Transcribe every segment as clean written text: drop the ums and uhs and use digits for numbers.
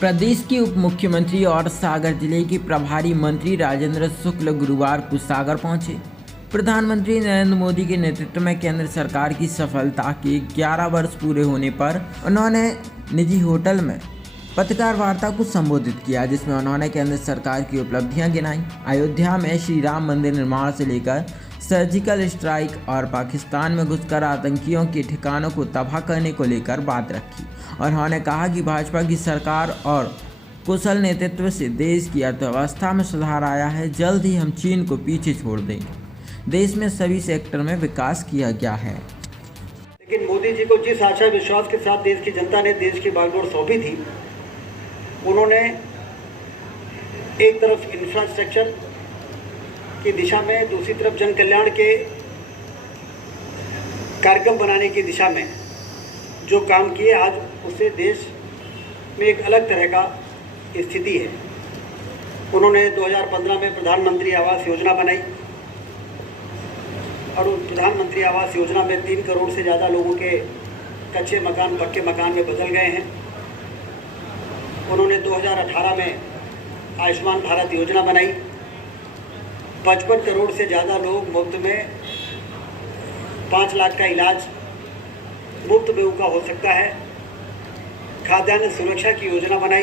प्रदेश के उप मुख्यमंत्री और सागर जिले के प्रभारी मंत्री राजेंद्र शुक्ल गुरुवार को सागर पहुंचे। प्रधानमंत्री नरेंद्र मोदी के नेतृत्व में केंद्र सरकार की सफलता के 11 वर्ष पूरे होने पर उन्होंने निजी होटल में पत्रकार वार्ता को संबोधित किया, जिसमें उन्होंने केंद्र सरकार की उपलब्धियां गिनाई। अयोध्या में श्री राम मंदिर निर्माण से लेकर सर्जिकल स्ट्राइक और पाकिस्तान में घुसकर आतंकियों के ठिकानों को तबाह करने को लेकर बात रखी और उन्होंने कहा कि भाजपा की सरकार और कुशल नेतृत्व से देश की अर्थव्यवस्था में सुधार आया है। जल्द ही हम चीन को पीछे छोड़ देंगे। देश में सभी सेक्टर में विकास किया गया है। लेकिन मोदी जी को जिस आशा विश्वास के साथ देश की जनता ने देश की बागडोर सौंपी थी, उन्होंने एक तरफ इंफ्रास्ट्रक्चर की दिशा में, दूसरी तरफ जन कल्याण के कार्यक्रम बनाने की दिशा में जो काम किए, आज उससे देश में एक अलग तरह का स्थिति है। उन्होंने 2015 में प्रधानमंत्री आवास योजना बनाई और उस प्रधानमंत्री आवास योजना में 3 करोड़ से ज़्यादा लोगों के कच्चे मकान पक्के मकान में बदल गए हैं। उन्होंने 2018 में आयुष्मान भारत योजना बनाई। 55 करोड़ से ज़्यादा लोग मुफ्त में 5 लाख का इलाज मुफ्त में उनका हो सकता है। खाद्यान्न सुरक्षा की योजना बनाई।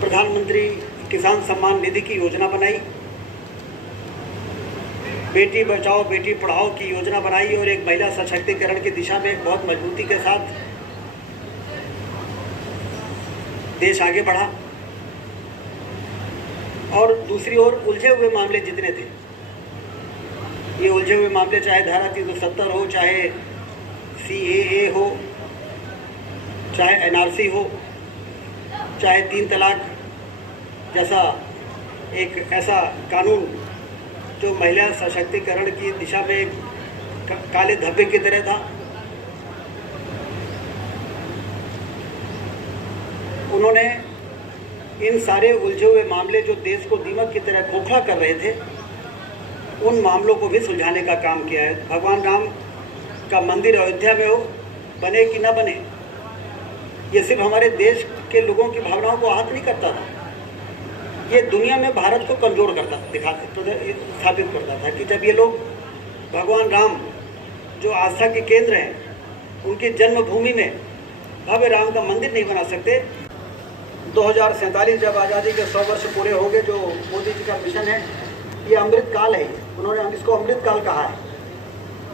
प्रधानमंत्री किसान सम्मान निधि की योजना बनाई। बेटी बचाओ बेटी पढ़ाओ की योजना बनाई और एक महिला सशक्तिकरण की दिशा में बहुत मजबूती के साथ देश आगे बढ़ा। और दूसरी ओर उलझे हुए मामले जितने थे, ये उलझे हुए मामले चाहे धारा 370 हो, चाहे CAA हो, चाहे NRC हो, चाहे 3 तलाक जैसा एक ऐसा कानून जो महिला सशक्तिकरण की दिशा में एक काले धब्बे की तरह था, उन्होंने इन सारे उलझे हुए मामले जो देश को दीमक की तरह खोखला कर रहे थे, उन मामलों को भी सुलझाने का काम किया है। भगवान राम का मंदिर अयोध्या में हो, बने कि न बने, ये सिर्फ हमारे देश के लोगों की भावनाओं को आहत नहीं करता था, ये दुनिया में भारत को कमज़ोर करता स्थापित करता था कि जब ये लोग भगवान राम जो आस्था के केंद्र हैं, उनकी जन्मभूमि में भव्य राम का मंदिर नहीं बना सकते। 2047 जब आज़ादी के 100 वर्ष पूरे होंगे, जो मोदी जी का मिशन है, ये अमृत काल है। उन्होंने इसको अमृत काल कहा है।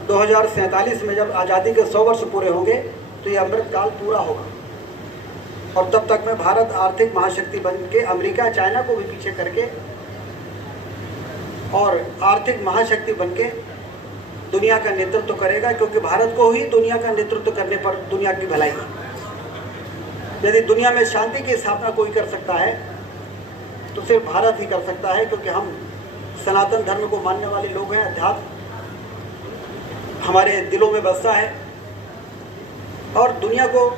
2047 में जब आज़ादी के 100 वर्ष पूरे होंगे तो ये अमृत काल पूरा होगा और तब तक में भारत आर्थिक महाशक्ति बन के अमेरिका चाइना को भी पीछे करके और आर्थिक महाशक्ति बन के दुनिया का नेतृत्व करेगा, क्योंकि भारत को ही दुनिया का नेतृत्व करने पर दुनिया की भलाई है। यदि दुनिया में शांति की स्थापना कोई कर सकता है तो सिर्फ भारत ही कर सकता है, क्योंकि हम सनातन धर्म को मानने वाले लोग हैं। अध्यात्म हमारे दिलों में बसता है और दुनिया को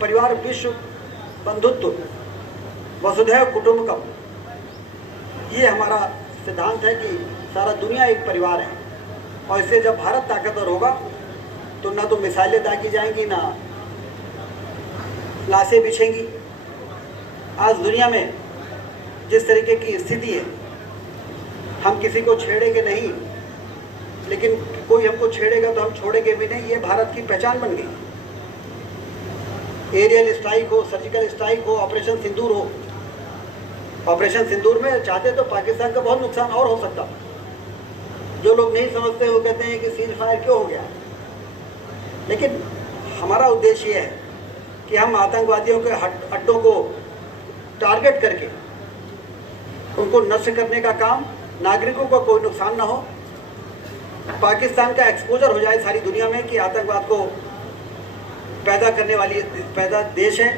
परिवार, विश्व बंधुत्व, वसुधैव कुटुंबकम, ये हमारा सिद्धांत है कि सारा दुनिया एक परिवार है। और इससे जब भारत ताकतवर होगा तो ना तो मिसाइलें दागी जाएंगी, ना लाशें बिछेंगी। आज दुनिया में जिस तरीके की स्थिति है, हम किसी को छेड़ेंगे नहीं, लेकिन कोई हमको छेड़ेगा तो हम छोड़ेंगे भी नहीं। ये भारत की पहचान बन गई। एरियल स्ट्राइक हो, सर्जिकल स्ट्राइक हो, ऑपरेशन सिंदूर हो। ऑपरेशन सिंदूर में चाहते तो पाकिस्तान का बहुत नुकसान और हो सकता। जो लोग नहीं समझते वो कहते हैं कि सीज फायर क्यों हो गया, लेकिन हमारा उद्देश्य ये है कि हम आतंकवादियों के अड्डों को टारगेट करके उनको नष्ट करने का काम, नागरिकों को कोई नुकसान ना हो, पाकिस्तान का एक्सपोजर हो जाए सारी दुनिया में कि आतंकवाद को पैदा करने वाली देश है।